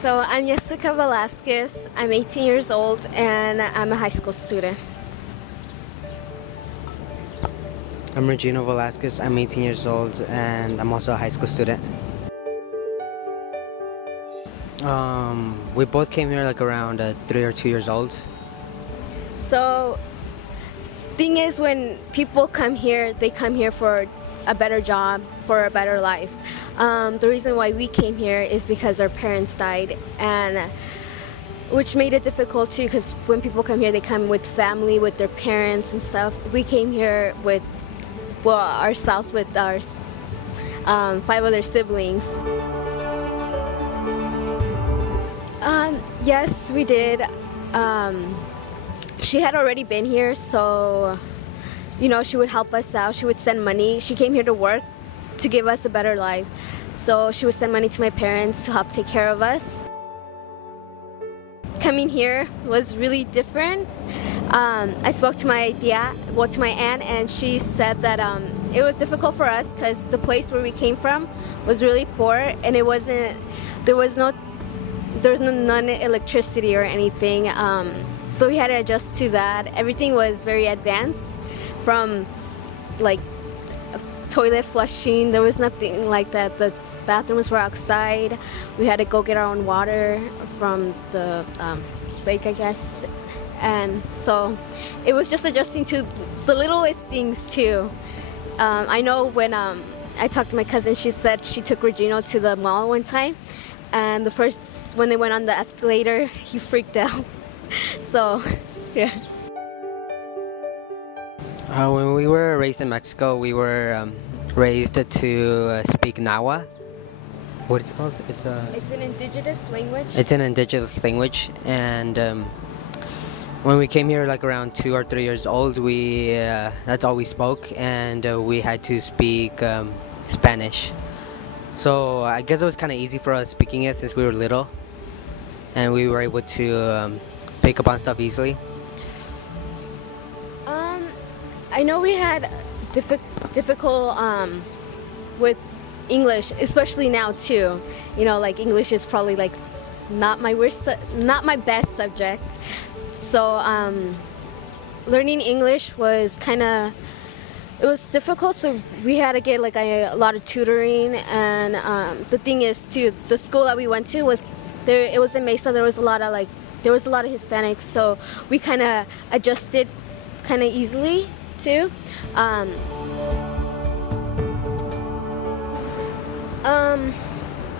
So I'm Yessica Velazquez. I'm 18 years old and I'm a high school student. I'm Regino Velazquez. I'm 18 years old and I'm also a high school student. We both came here like around 3 or 2 years old. So thing is, when people come here, they come here for a better job, for a better life. The reason why we came here is because our parents died, and which made it difficult too, because when people come here, they come with family, with their parents and stuff. We came here with, well, ourselves, with our 5 other siblings. Yes, we did. She had already been here, so she would help us out. She would send money. She came here to work to give us a better life. So she would send money to my parents to help take care of us. Coming here was really different. I spoke to my to my aunt, and she said that it was difficult for us because the place where we came from was really poor, and there was none electricity or anything. So we had to adjust to that. Everything was very advanced, from like toilet flushing. There was nothing like that. The bathrooms were outside. We had to go get our own water from the lake, I guess. And so it was just adjusting to the littlest things too. I know when I talked to my cousin, she said she took Regino to the mall one time, and when they went on the escalator, he freaked out. So, yeah. When we were raised in Mexico, we were raised to speak Nahua. What is it called? It's an indigenous language. It's an indigenous language, and when we came here, like around 2 or 3 years old, that's all we spoke, and we had to speak Spanish. So I guess it was kind of easy for us speaking it since we were little, and we were able to pick up on stuff easily. I know we had difficult with English, especially now too. Like English is probably like not my best subject. So learning English was it was difficult. So we had to get like a lot of tutoring, and the thing is too, the school that we went to was there. It was in Mesa. There was a lot of Hispanics, so we kind of adjusted kind of easily too.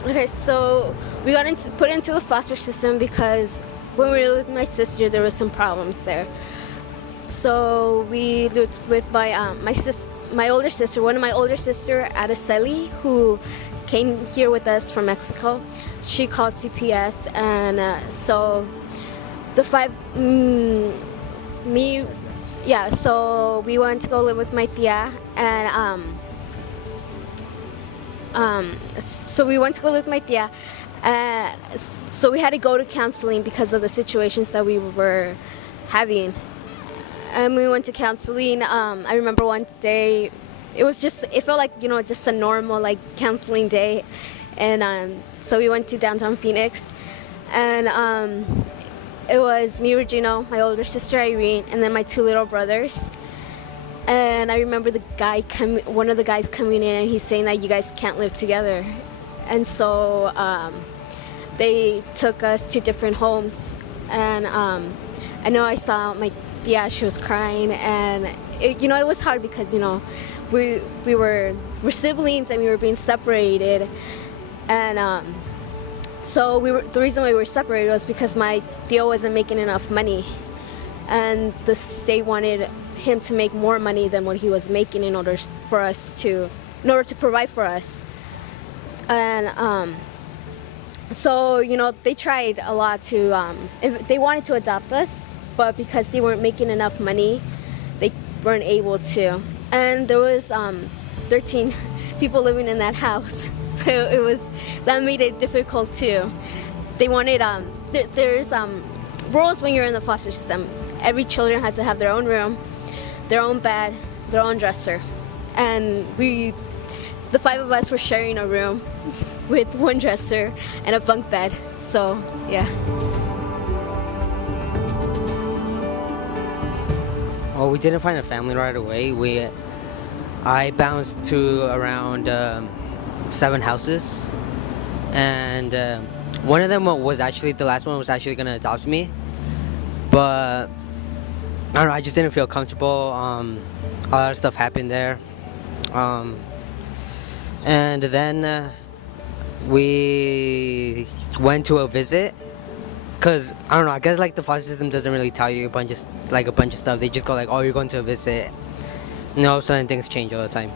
Okay, so we got put into the foster system because when we were with my sister, there was some problems there. So we lived with my older sister, one of my older sister, Araceli, who came here with us from Mexico. She called CPS, and so the 5, so we went to go live with my tia, and so we went to go live with my tia, so we had to go to counseling because of the situations that we were having. And we went to counseling. I remember one day, it felt like, just a normal like counseling day. And so we went to downtown Phoenix, and it was me, Regino, my older sister Irene, and then my 2 little brothers. And I remember one of the guys coming in, and he's saying that you guys can't live together. And so they took us to different homes, and I know I saw my tia, she was crying, and it was hard because we're siblings and we were being separated, and so the reason why we were separated was because my tia wasn't making enough money, and the state wanted him to make more money than what he was making in order to provide for us. And so they tried a lot to they wanted to adopt us, but because they weren't making enough money, they weren't able to. And there was 13 people living in that house, so that made it difficult too. They wanted there's rules when you're in the foster system. Every children has to have their own room, their own bed, their own dresser, and the 5 of us were sharing a room with one dresser and a bunk bed. So yeah. Well, we didn't find a family right away. I bounced to around 7 houses, and one of them was actually the last one was actually gonna adopt me, but I don't know. I just didn't feel comfortable. A lot of stuff happened there, and then we went to a visit. Cause I don't know. I guess like the foster system doesn't really tell you a bunch of stuff. They just go like, "Oh, you're going to a visit." And all of a sudden things change all the time.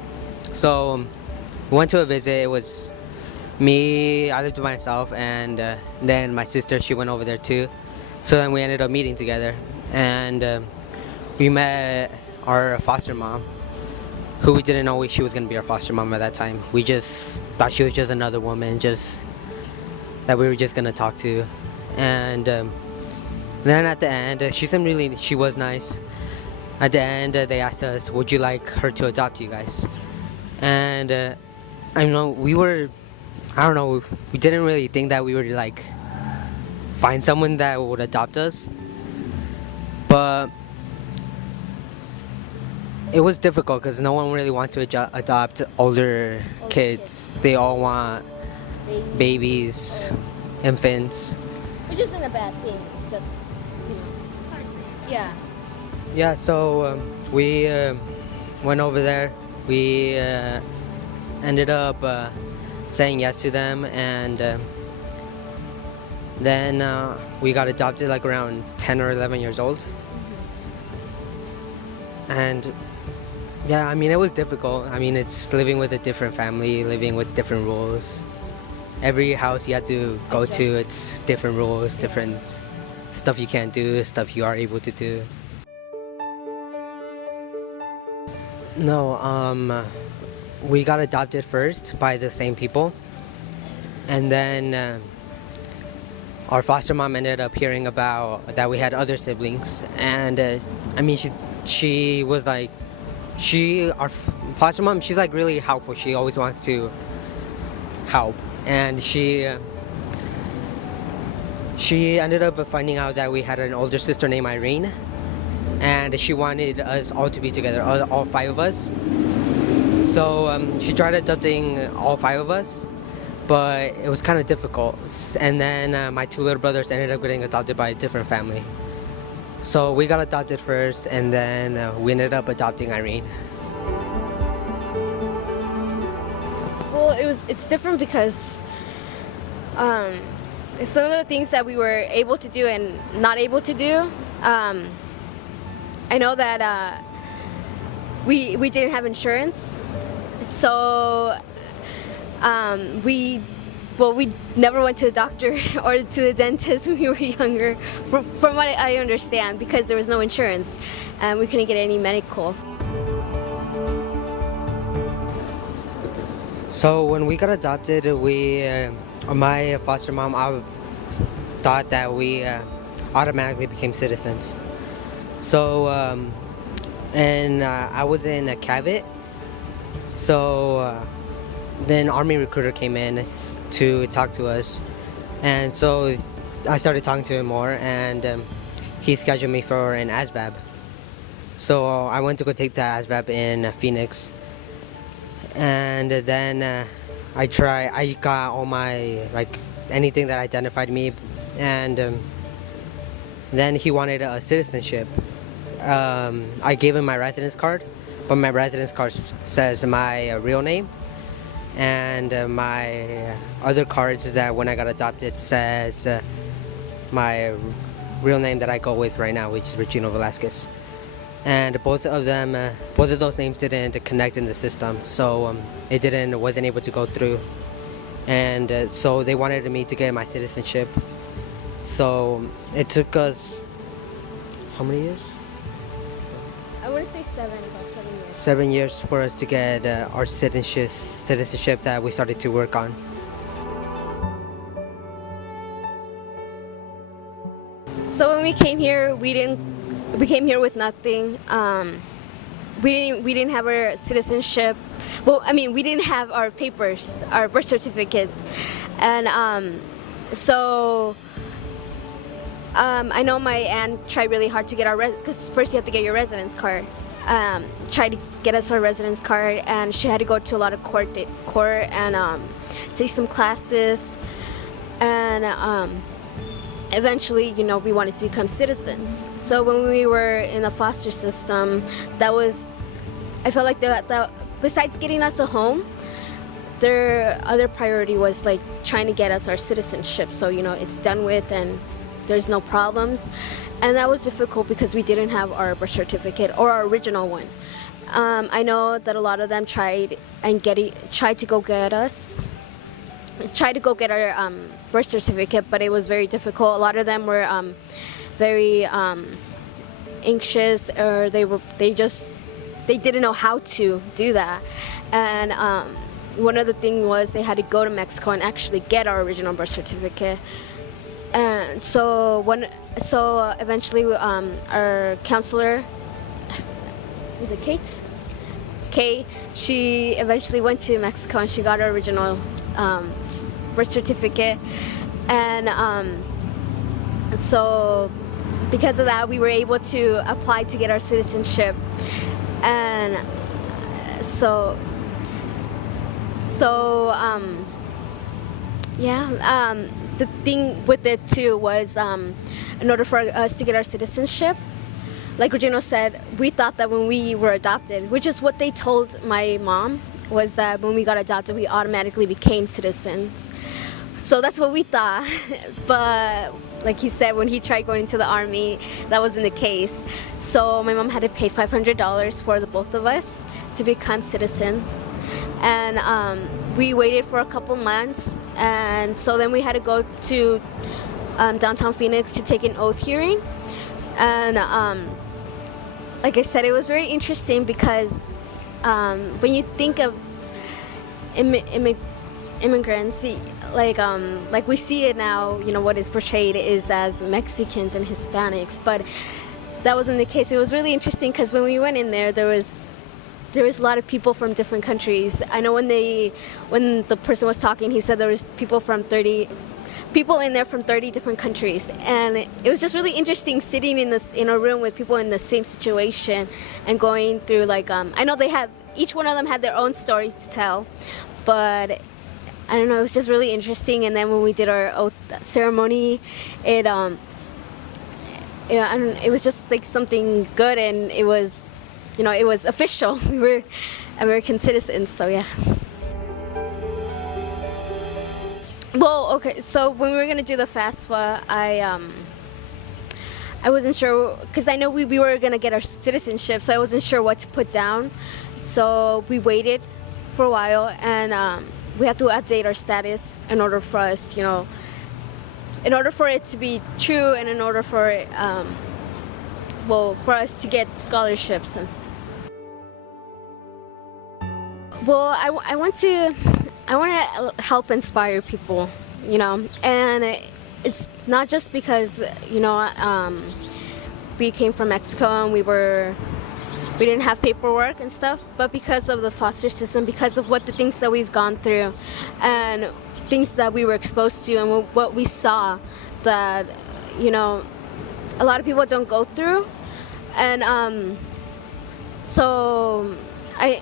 So we went to a visit. It was me. I lived by myself, and then my sister. She went over there too. So then we ended up meeting together, and we met our foster mom, who we didn't know she was gonna be our foster mom at that time. We just thought she was just another woman, just that we were just gonna talk to. And then at the end, she was nice. At the end, they asked us, would you like her to adopt you guys? And I know we didn't really think that we would like find someone that would adopt us, but it was difficult because no one really wants to adopt older kids. They all want babies, infants. Which isn't a bad thing. It's just, yeah. Yeah, so we went over there. We ended up saying yes to them, and then we got adopted like around 10 or 11 years old. And yeah, I mean, it was difficult. I mean, it's living with a different family, living with different rules. Every house you have to go to, it's different rules, different stuff you can't do, stuff you are able to do. No, we got adopted first by the same people, and then our foster mom ended up hearing about that we had other siblings, and I mean, she was like, our foster mom, she's like really helpful. She always wants to help. And she ended up finding out that we had an older sister named Irene, and she wanted us all to be together, all 5 of us. So she tried adopting all 5 of us, but it was kind of difficult. And then my 2 little brothers ended up getting adopted by a different family. So we got adopted first, and then we ended up adopting Irene. Well, it's different because some of the things that we were able to do and not able to do, I know that we didn't have insurance, so we never went to the doctor or to the dentist when we were younger, from what I understand, because there was no insurance and we couldn't get any medical. So when we got adopted, my foster mom thought that we automatically became citizens. So, and I was in a Cabot. So then Army recruiter came in to talk to us, and so I started talking to him more, and he scheduled me for an ASVAB. So I went to go take the ASVAB in Phoenix. And then I got all my, like, anything that identified me, and then he wanted a citizenship. I gave him my residence card, but my residence card says my real name, and my other cards that when I got adopted says my real name that I go with right now, which is Regino Velazquez. And both of those names didn't connect in the system, so it wasn't able to go through. And so they wanted me to get my citizenship. So it took us, how many years? I want to say about 7 years. 7 years for us to get our citizenship that we started to work on. So when we came here, we came here with nothing. we didn't have our citizenship. Well, I mean, we didn't have our papers, our birth certificates, and I know my aunt tried really hard to get our because first you have to get your residence card. Tried to get us our residence card, and she had to go to a lot of court and take some classes, and eventually, you know, we wanted to become citizens. So when we were in the foster system, I felt like that besides getting us a home, their other priority was like trying to get us our citizenship. So, you know, it's done with and there's no problems. And that was difficult because we didn't have our birth certificate or our original one. I know that a lot of them tried to go get our birth certificate, but it was very difficult. A lot of them were very anxious, or they didn't know how to do that. And one other thing was they had to go to Mexico and actually get our original birth certificate. And so eventually our counselor, is it Kate? Kay, she eventually went to Mexico and she got her original birth certificate. And so because of that, we were able to apply to get our citizenship. And the thing with it too was in order for us to get our citizenship, like Regino said, we thought that when we were adopted, which is what they told my mom, was that when we got adopted, we automatically became citizens. So that's what we thought. But like he said, when he tried going into the army, that wasn't the case. So my mom had to pay $500 for the both of us to become citizens. And we waited for a couple months. And so then we had to go to downtown Phoenix to take an oath hearing. And like I said, it was very interesting because when you think of immigrants, like we see it now, you know, what is portrayed is as Mexicans and Hispanics, but that wasn't the case. It was really interesting because when we went in there, there was a lot of people from different countries. I know when the person was talking, he said there was people in there from 30 different countries, and it was just really interesting sitting in a room with people in the same situation and going through I know each one of them had their own story to tell, but I don't know, it was just really interesting. And then when we did our oath ceremony, it was just like something good, and it was, you know, it was official. We were American citizens, so yeah. Well, okay, so when we were gonna do the FAFSA, I wasn't sure, because I know we were gonna get our citizenship, so I wasn't sure what to put down. So we waited for a while, and we had to update our status in order for us, you know, in order for it to be true, and in order for it, for us to get scholarships and. Well, I want to help inspire people, you know, and it's not just because, you know, we came from Mexico and we didn't have paperwork and stuff, but because of the foster system, because of the things that we've gone through and things that we were exposed to and what we saw that, you know, a lot of people don't go through. And so I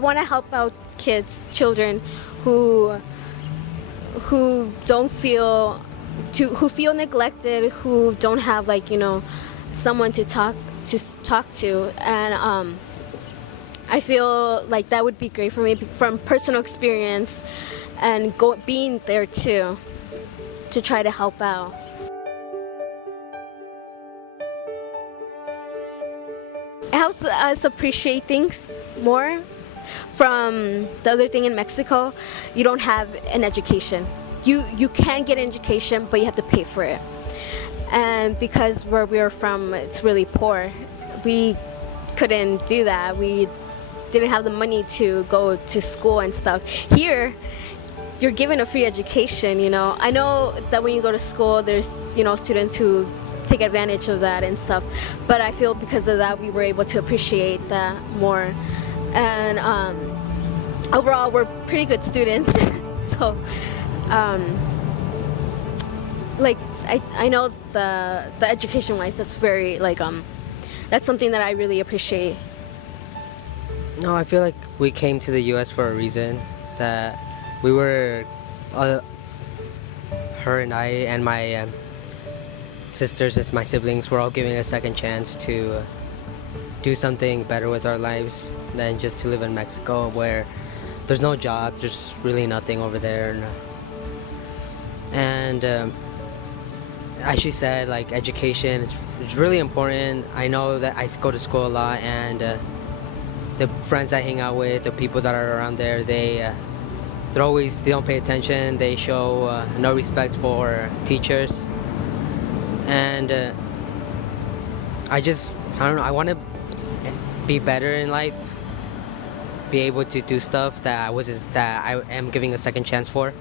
want to help out children who don't feel who feel neglected, who don't have, like, you know, someone to talk to, and I feel like that would be great for me from personal experience, and being there too to try to help out. It helps us appreciate things more. From the other thing in Mexico, you don't have an education. You can get an education, but you have to pay for it. And because where we are from, it's really poor, we couldn't do that. We didn't have the money to go to school and stuff. Here, you're given a free education, you know. I know that when you go to school, there's, you know, students who take advantage of that and stuff. But I feel because of that, we were able to appreciate that more. And overall, we're pretty good students. So, like, I know the education wise, that's very like that's something that I really appreciate. No, I feel like we came to the U.S. for a reason. That we were, her and I and my sisters, as my siblings, were all giving a second chance to do something better with our lives than just to live in Mexico, where there's no jobs, there's really nothing over there. And as she said, like, education, it's really important. I know that I go to school a lot, and the friends I hang out with, the people that are around there, they don't pay attention. They show no respect for teachers, and I don't know. I want to be better in life, be able to do stuff that I am giving a second chance for.